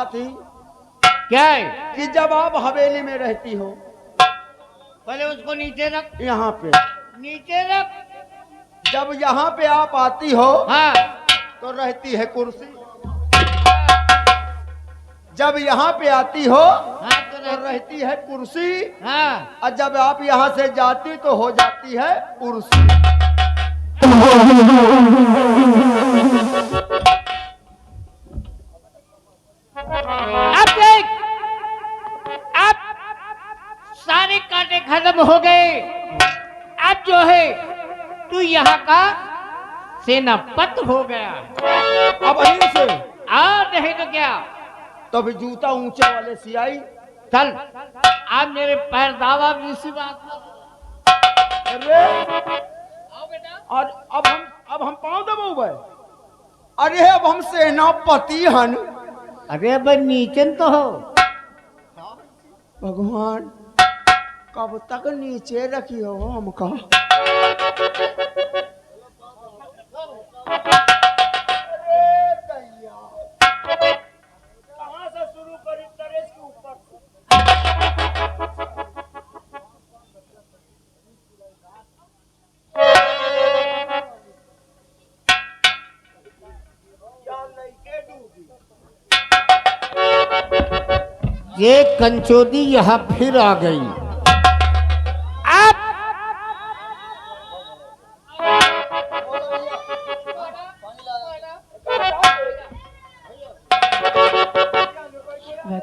बात ही क्या है? कि जब आप हवेली में रहती हो, पहले उसको नीचे रख, यहाँ पे, नीचे रख। जब यहाँ पे आप आती हो हाँ तो रहती है कुर्सी, जब यहाँ पे आती हो हाँ तो रहती है कुर्सी, हाँ। और जब आप यहाँ से जाती तो हो जाती है कुर्सी। अब देख, अब सारे कांटे खत्म हो गए। अब जो है तू यहाँ का सेनापति हो गया। अब यहीं से नहीं तो क्या? तभी जूता ऊंचे वाले सियाई। चल, आप मेरे पैर दावा भी इसी बात पर। अरे आओ बेटा। और अब हम पाँव दबाओ। अरे अब हम सेनापति हन। अरे अब नीचे तो हो। भगवान कब तक नीचे रखी हो हमका। कहाँ से शुरू करी तरेस के ऊपर से। ये कंचोदी यहाँ फिर आ गई। अब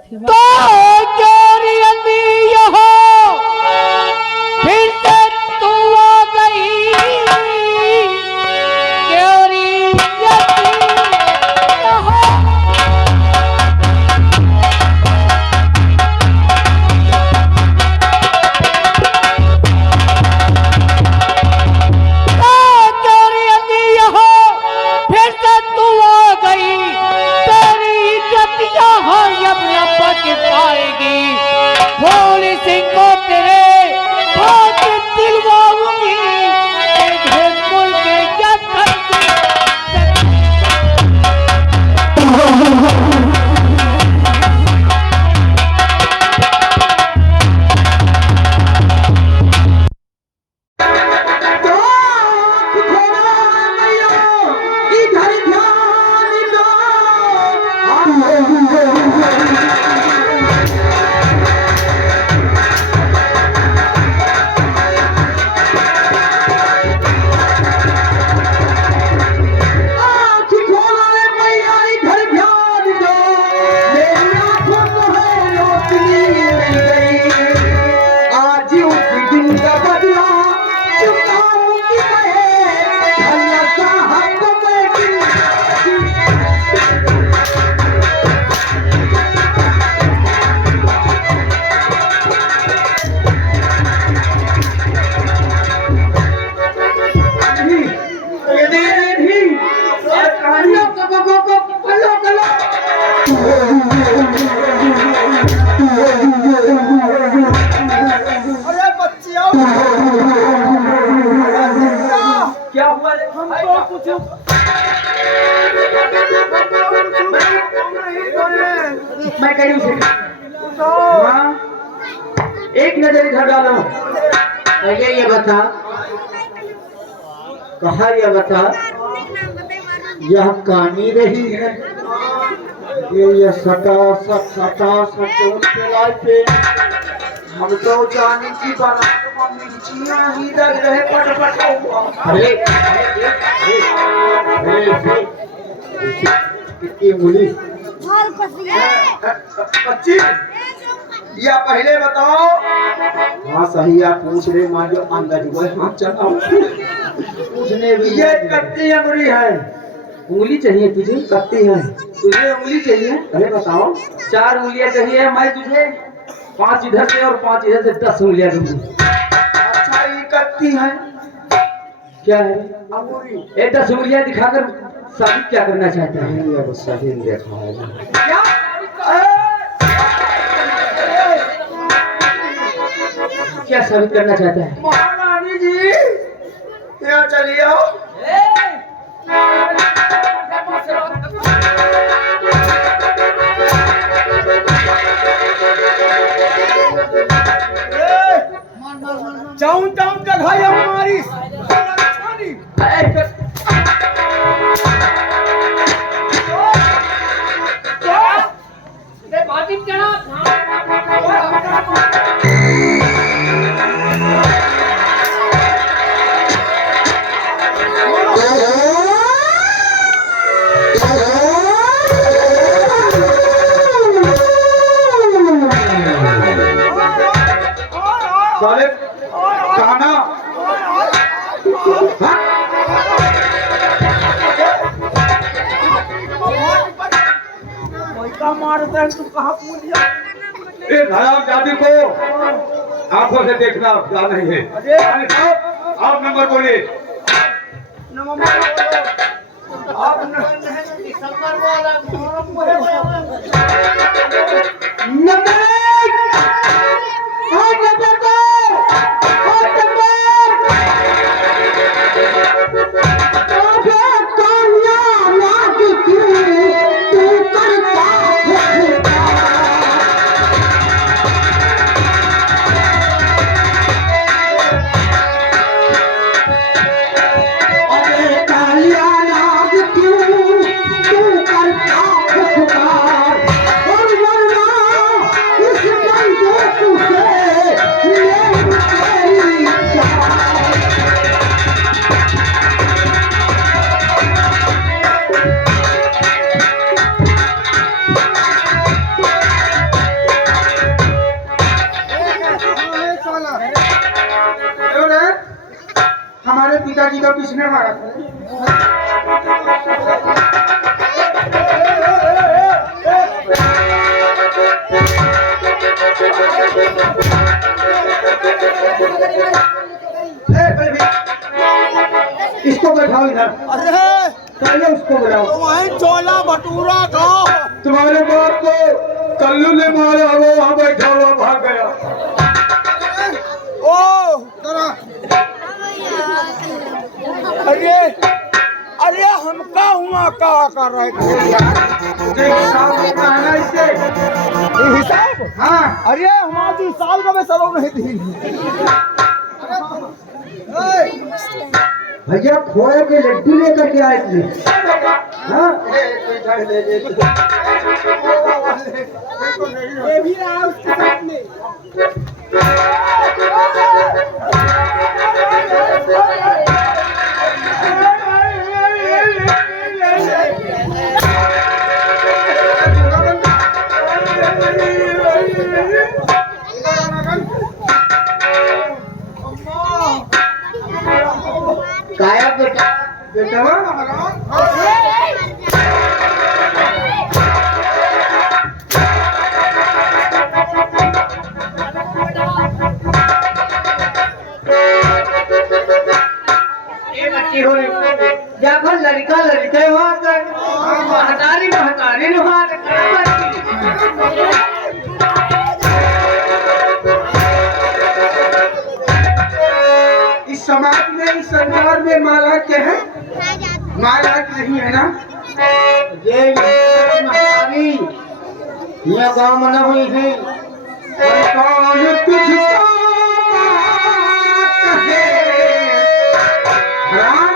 तो चोरी हो फिर से तू आ गई। चोरी हो मैं कहीं उसे एक नजर इधर डालो। पहले ये बता, कहा यह बता, यह कहानी रही है ये सटा पे हम तो जाने की बारात मम्मी चिया ही लग रहे पट अरे कितनी उंगली 25 या पहले बताओ। हाँ सही आप पूछ रहे मां जो अंदर हुआ हाँ चलाओ पूछने भी ये कितनी उंगली है? उंगली चाहिए तुझे? कत्ती है तुझे उंगली चाहिए? अरे बताओ 4 उंगलियां चाहिए मैं तुझे 5 इधर से और 5 इधर से 10 उंगलियां दूंगी। अच्छा ये कत्ती है क्या है? अंगूरी। 10 उंगलियां दिखाकर शादी क्या करना चाहता है? अब शादी देखा है क्या? क्या साबित करना चाहता है? महारानी जी यहाँ चलिए आओ। साले काना पैसा मारता है तू कहाँ पूछ लिया? इस हराम जाति को आंखों से देखना क्या नहीं है। अरे साहब आप नंबर बोलिए। आप दिसंबर वाला मुहर्रम हमारे पिताजी का किसने मारा था? इसको बैठाओ इधर। अरे पहले उसको बुलाओ। वहीं चोला भटूरा खाओ। तुम्हारे बाप को कल्लू ने मारा, वो वहाँ बैठा हुआ भाग गया। ओ अरे अरे हम का हुआ का कर रहे थे? हिसाब? हाँ अरे हमारी साल का मैं सरो नहीं थी। भैया खोए के लड्डू लेकर के आए थे। हाँ? ये भी रहा उसके साथ में। काया बेटा बेटा देखो लड़का लड़के हुआ कर महतारी महतारी हुआ इस समाज में इस संसार में महाराज क्या है? महाराज नहीं है ना? ये महतारी ये गाँव में न हुई है। कौन तुझको कहे राम?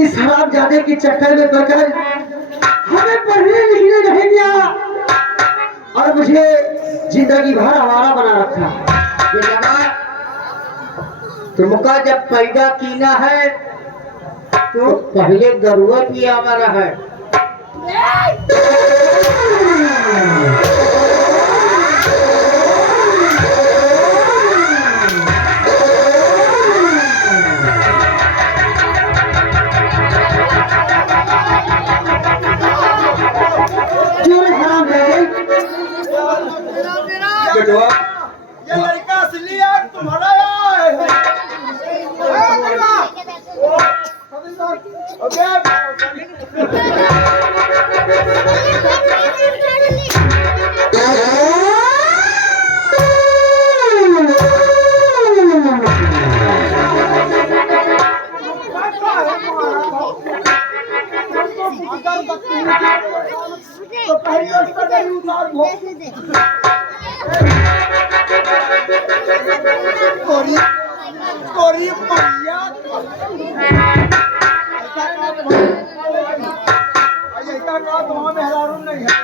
इस हरामजादे की चक्कर में पड़कर हमें पढ़ने लिखने नहीं दिया और मुझे जिंदगी भर हमारा बना रखा। ये जगह तुमका जब पैदा कीना है तो पहले जरूरत ही हमारा है। ये लड़का असली है तुम्हारा है। तो पहले उसका नहीं उतार कोरी कोरी मैया ऐसा का तुम्हारा मेहरारू नहीं है।